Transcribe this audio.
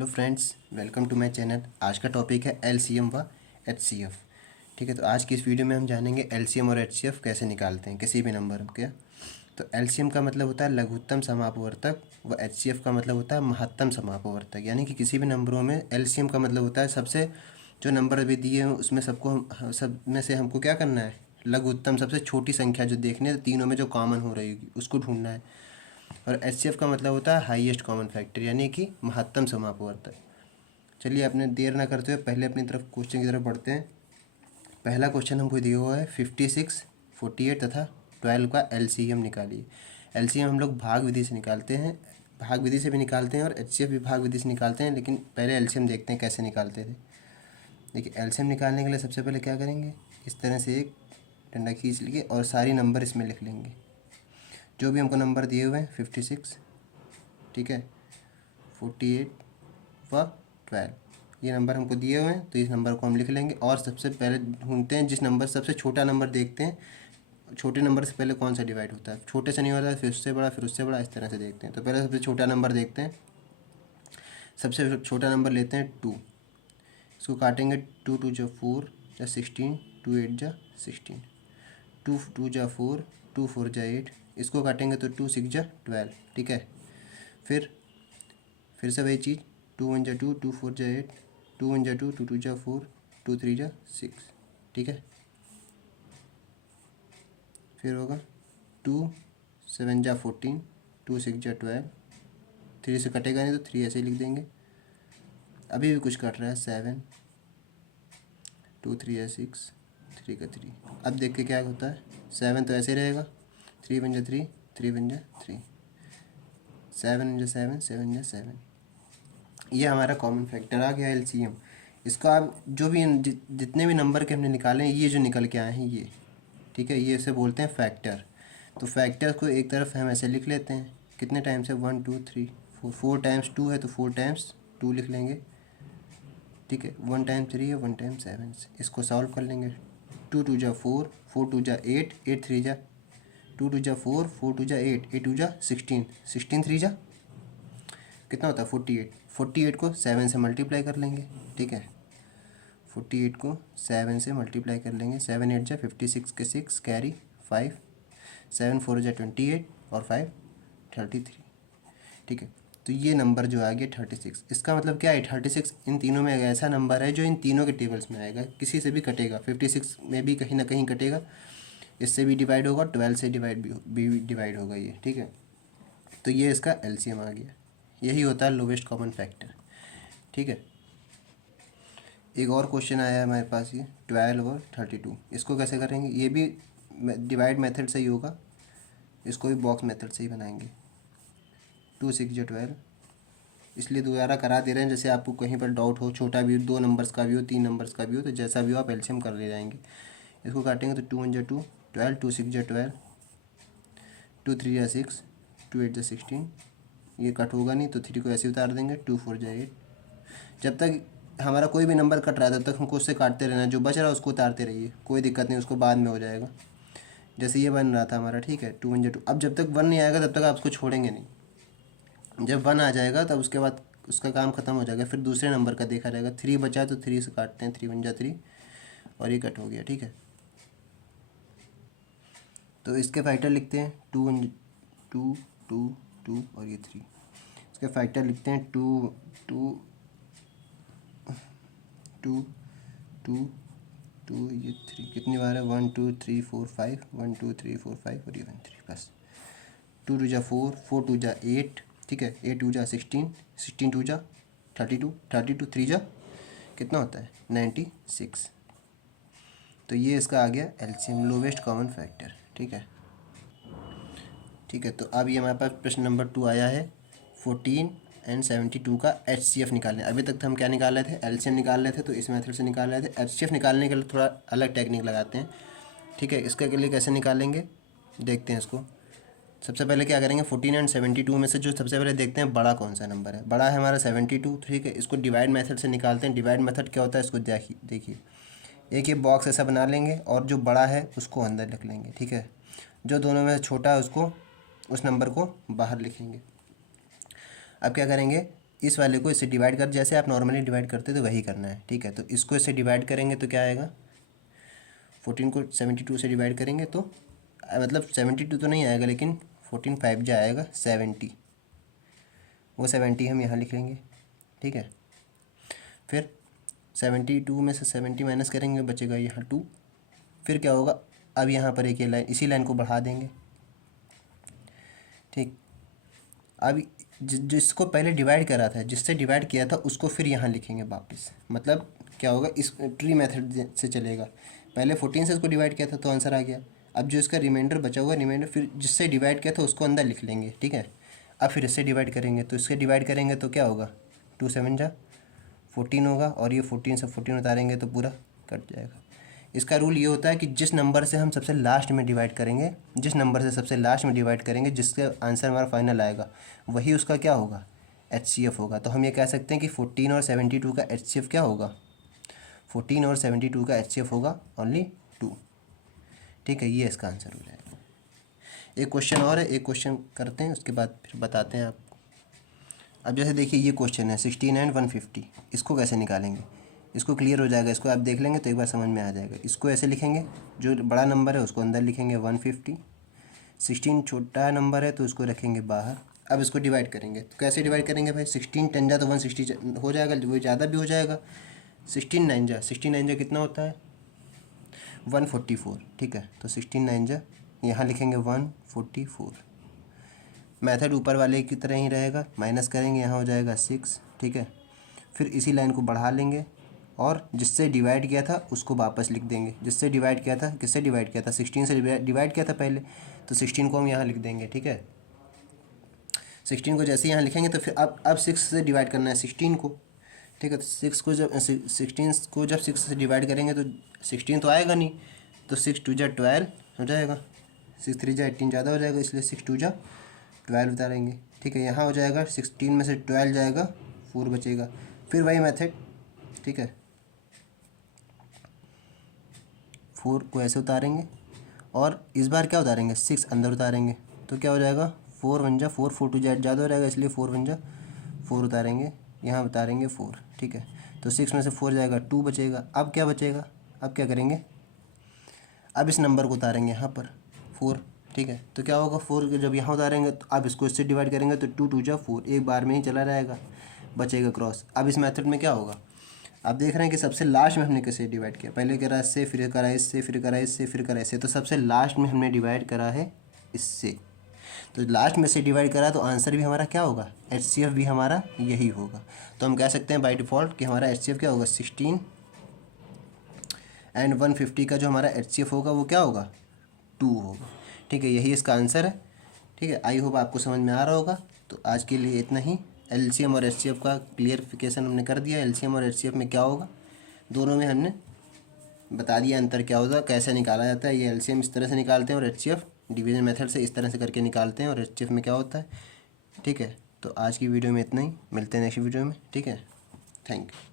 Hello friends, welcome to my channel. आज का topic है एलसीएम व एचसीएफ। ठीक है, तो आज की इस वीडियो में हम जानेंगे एलसीएम और एचसीएफ कैसे निकालते हैं किसी भी नंबर के। तो एलसीएम का मतलब होता है लघुत्तम समापवर्तक व एचसीएफ का मतलब होता है महत्तम समापवर्तक। यानी कि किसी भी नंबरों में एलसीएम का मतलब होता है सबसे जो नंबर अभी दिए हैं उसमें सब में से हमको क्या करना है, लघुत्तम सबसे छोटी संख्या जो देखनी है, तीनों में जो कॉमन हो रही होगी उसको ढूंढना है। और एचसीएफ का मतलब होता है हाईएस्ट कॉमन फैक्टर, यानी कि महत्तम समापवर्तक। चलिए अपने देर ना करते हुए पहले अपनी तरफ क्वेश्चन की तरफ बढ़ते हैं। पहला क्वेश्चन हमको दिया हुआ है 56, 48 तथा 12 का एलसीएम निकालिए। एलसीएम हम लोग भाग विधि से निकालते हैं, भाग विधि से भी निकालते हैं और एचसीएफ भी भाग विधि से निकालते हैं, लेकिन पहले एलसीएम देखते हैं कैसे निकालते थे। देखिए, एलसीएम निकालने के लिए सबसे पहले क्या करेंगे, इस तरह से एक डंडा खींच लिए और सारी नंबर इसमें लिख लेंगे। जो भी हमको नंबर दिए हुए हैं 56, ठीक है, 48 व 12, ये नंबर हमको दिए हुए हैं, तो इस नंबर को हम लिख लेंगे। और सबसे पहले ढूंढते हैं जिस नंबर सबसे छोटा नंबर देखते हैं, छोटे नंबर से पहले कौन सा डिवाइड होता है, छोटे से नहीं होता है, फिर उससे बड़ा, फिर उससे बड़ा, इस तरह से देखते हैं। तो पहले सबसे छोटा नंबर देखते हैं। सबसे छोटा नंबर लेते हैं 2, इसको काटेंगे। 2 2 जा 4 जा 16, 2 8 जा 16, 2 2 जा 4, 2 4 जा 8, इसको काटेंगे तो 2 6 जा 12, ठीक है। फिर से वही चीज़, 2 1 जा 2, 2 4 जा 8, 2 1 जा 2, 2 2 जा 4, 2 3 जा 6, ठीक है। फिर होगा 2 7 जा 14, 2 6 जा 12, 3 से कटेगा नहीं तो 3 ऐसे ही लिख देंगे। अभी भी कुछ कट रहा है, 7, 2 3 या 6, 3 का 3। अब देख के क्या होता है, 7 तो ऐसे ही रहेगा, 3 1 जा 3, 3 1 जा 3, 7 1 जा 7, 7 जा 7। ये हमारा कॉमन फैक्टर आ गया एलसीएम। इसको आप जो भी जितने भी नंबर के हमने निकाले हैं, ये जो निकल के आए हैं ये, ठीक है, ये इसे बोलते हैं फैक्टर। तो फैक्टर को एक तरफ हम ऐसे लिख लेते हैं, कितने टाइम्स है, 1 2 3 4, 4 टाइम्स 2 है तो 4 टाइम्स 2 लिख लेंगे, ठीक है। 1 टाइम्स 3 है, 1 टाइम्स 7, इसको सॉल्व कर लेंगे। 2 2 जा 4, 4 2 जा 8, 8 3 जा 2 2 जा 4, 4 2 जा 8, 8 2 जा 16, 16 3 जा कितना होता है 48, 48 को 7 से मल्टीप्लाई कर लेंगे, ठीक है। 48 को 7 से मल्टीप्लाई कर लेंगे, 7 8 जा 56 के 6 कैरी 5, 7 4 जा 28 और 5 33, ठीक है। तो ये नंबर जो आ गया 36, इसका मतलब क्या है, 36 इन तीनों में ऐसा नंबर है जो इन तीनों के टेबल्स में आएगा, किसी से भी कटेगा, 56 में भी कहीं ना कहीं कटेगा, इससे भी डिवाइड होगा, 12 से भी डिवाइड होगा ये, ठीक है। तो ये इसका एलसीएम आ गया, यही होता है लोवेस्ट कॉमन फैक्टर, ठीक है। एक और क्वेश्चन आया है हमारे पास, ये 12 और 32, इसको कैसे करेंगे, ये भी डिवाइड मेथड से ही होगा, इसको भी बॉक्स मेथड से ही बनाएंगे। 2 6 जा 12, इसलिए दोबारा करा दे रहे हैं, जैसे आपको कहीं पर डाउट हो, छोटा भी हो, 2 नंबर्स का भी हो, 3 नंबर्स का भी हो, तो जैसा भी हो आप एलसीएम कर ले जाएंगे। इसको काटेंगे तो 2 1 जा 2 12, 2 6 जा 12, 2 3 जा 6, 2 8 जा 16, ये कट होगा नहीं तो 3 को ऐसे उतार देंगे, 2 4 जा 8। जब तक हमारा कोई भी नंबर कट रहा है तब तक हमको उससे काटते रहना है, जो बच रहा है उसको उतारते रहिए, कोई दिक्कत नहीं, उसको बाद में हो जाएगा। जैसे ये बन रहा था हमारा, ठीक है, 2 1 जा 2, अब जब तक 1 नहीं आएगा तब तक आप उसको छोड़ेंगे नहीं, जब 1 आ जाएगा तब उसके बाद उसका काम ख़त्म हो जाएगा, फिर दूसरे नंबर का देखा रहेगा। 3 बचा तो 3 से काटते हैं, 3 1 जा 3 और ये कट हो गया, ठीक है। तो इसके फैक्टर लिखते हैं 2 2 2 2 और ये 3, इसके फैक्टर लिखते हैं 2 2 2 2 2, ये 3, कितनी बार है, 1 2 3 4 5, 1 2 3 4 5 और ये 1 3, बस। 2 2 जा 4, 4 2 जा 8, ठीक है, 8 2 जा 16, 16 2 जा 32, 32 3 जा कितना होता है 96। तो ये इसका आ गया एलसीएम, लोवेस्ट कॉमन फैक्टर, ठीक है। ठीक है, तो अब ये हमारे पास प्रश्न नंबर 2 आया है, 14 एंड 72 का एचसीएफ निकालने। अभी तक तो हम क्या निकाल रहे थे, एलसीएम निकाल रहे थे, तो इस मेथड से निकाल रहे थे। एचसीएफ निकालने के लिए थोड़ा अलग टेक्निक लगाते हैं, ठीक है। इसके लिए कैसे निकालेंगे देखते हैं इसको। सबसे पहले क्या करेंगे, 14 एंड 72 में से जो सबसे पहले देखते हैं बड़ा कौन सा नंबर है। बड़ा है हमारा 72, ठीक है। इसको डिवाइड मेथड से निकालते हैं। डिवाइड मेथड क्या होता है, इसको देखिए, एक ये बॉक्स ऐसा बना लेंगे और जो बड़ा है उसको अंदर लिख लेंगे, ठीक है। जो दोनों में छोटा है उसको, उस नंबर को बाहर लिखेंगे। अब क्या करेंगे, इस वाले को इससे डिवाइड कर, जैसे आप नॉर्मली डिवाइड करते तो वही करना है, ठीक है। तो इसको इससे डिवाइड करेंगे तो क्या आएगा, 14 को 72 से डिवाइड करेंगे तो मतलब 72 तो नहीं आएगा, लेकिन 14 5 जा आएगा 70, वो 70 हम यहाँ लिख लेंगे, ठीक है। फिर 72 में से 70 माइनस करेंगे, बचेगा यहाँ 2। फिर क्या होगा, अब यहाँ पर एक ये लाइन, इसी लाइन को बढ़ा देंगे, ठीक। अब जिसको पहले डिवाइड करा था, जिससे डिवाइड किया था, उसको फिर यहाँ लिखेंगे वापस। मतलब क्या होगा, इस ट्री मेथड से चलेगा। पहले 14 से इसको डिवाइड किया था तो आंसर आ गया। अब जो इसका रिमाइंडर बचा हुआ, रिमाइंडर फिर जिससे डिवाइड किया था उसको अंदर लिख लेंगे, ठीक है। अब फिर इससे डिवाइड करेंगे, तो इससे डिवाइड करेंगे तो क्या होगा, 2 7 जा 14 होगा, और ये 14 से 14 उतारेंगे तो पूरा कट जाएगा। इसका रूल ये होता है कि जिस नंबर से हम सबसे लास्ट में डिवाइड करेंगे, जिस नंबर से सबसे लास्ट में डिवाइड करेंगे, जिसके आंसर हमारा फाइनल आएगा, वही उसका क्या होगा, HCF होगा। तो हम ये कह सकते हैं कि 14 और 72 का HCF क्या होगा, 14 और 72 का HCF होगा ओनली 2, ठीक है। ये इसका आंसर हो जाएगा। एक क्वेश्चन और है, एक क्वेश्चन करते हैं, उसके बाद फिर बताते हैं आपको। अब जैसे देखिए ये क्वेश्चन है 16 एंड 150, इसको कैसे निकालेंगे, इसको क्लियर हो जाएगा। इसको आप देख लेंगे तो एक बार समझ में आ जाएगा। इसको ऐसे लिखेंगे, जो बड़ा नंबर है उसको अंदर लिखेंगे 150, 16 छोटा नंबर है तो उसको रखेंगे बाहर। अब इसको डिवाइड करेंगे, तो कैसे डिवाइड करेंगे भाई, 16 10 जा तो 160 हो जाएगा, वो ज़्यादा भी हो जाएगा। 16 9 जा कितना होता है, 144, ठीक है। तो 16 9 जा यहाँ लिखेंगे 144। मेथड ऊपर वाले की तरह ही रहेगा, माइनस करेंगे, यहाँ हो जाएगा 6, ठीक है। फिर इसी लाइन को बढ़ा लेंगे, और जिससे डिवाइड किया था उसको वापस लिख देंगे। जिससे डिवाइड किया था, किससे डिवाइड किया था, 16 से डिवाइड किया था पहले, तो 16 को हम यहाँ लिख देंगे, ठीक है। 16 को जैसे यहाँ लिखेंगे तो फिर अब 6 से डिवाइड करना है 16 को, ठीक है। तो 6 को जब 16 को जब 6 से डिवाइड करेंगे तो 16 तो आएगा नहीं, तो 6 2 जा 12 हो जाएगा, 6 3 जा 18 ज़्यादा हो जाएगा, इसलिए 6 2 जा 12 उतारेंगे, ठीक है। यहाँ हो जाएगा 16 में से 12 जाएगा, 4 बचेगा। फिर वही मेथड, ठीक है, 4 को ऐसे उतारेंगे, और इस बार क्या उतारेंगे, 6 अंदर उतारेंगे, तो क्या हो जाएगा, 4 1 जा 4, 4 2 जा ज़्यादा हो जाएगा, इसलिए 4 1 जा 4 उतारेंगे, यहाँ उतारेंगे 4, ठीक है। तो 6 में से 4 जाएगा, 2 बचेगा। अब क्या बचेगा, अब क्या करेंगे, अब इस नंबर को उतारेंगे यहाँ पर 4, ठीक है। तो क्या होगा, 4 जब यहाँ उतारेंगे तो अब इसको इससे डिवाइड करेंगे तो 2 2 जा 4, एक बार में ही चला रहेगा, बचेगा क्रॉस। अब इस मेथड में क्या होगा, आप देख रहे हैं कि सबसे लास्ट में हमने कैसे डिवाइड किया, पहले करा इससे, फिर करा इससे, फिर करा इससे, फिर करा इससे, तो सबसे लास्ट में हमने डिवाइड करा है इससे। तो लास्ट में से डिवाइड करा तो आंसर भी हमारा क्या होगा, HCF भी हमारा यही होगा। तो हम कह सकते हैं बाय डिफ़ॉल्ट कि हमारा HCF क्या होगा, 16 एंड 150 का जो हमारा HCF होगा वो क्या होगा, 2 होगा, ठीक है। यही इसका आंसर है, ठीक है। आई होप आपको समझ में आ रहा होगा। तो आज के लिए इतना ही। LCM और HCF का क्लियरिफिकेशन हमने कर दिया। LCM और HCF में क्या होगा, दोनों में हमने बता दिया अंतर क्या होगा, कैसे निकाला जाता है। ये LCM इस तरह से निकालते हैं और HCF डिवीजन मेथड से इस तरह से करके निकालते हैं, और HCF में क्या होता है, ठीक है। तो आज की वीडियो में इतना ही, मिलते हैं नेक्स्ट वीडियो में, ठीक है। Thank you.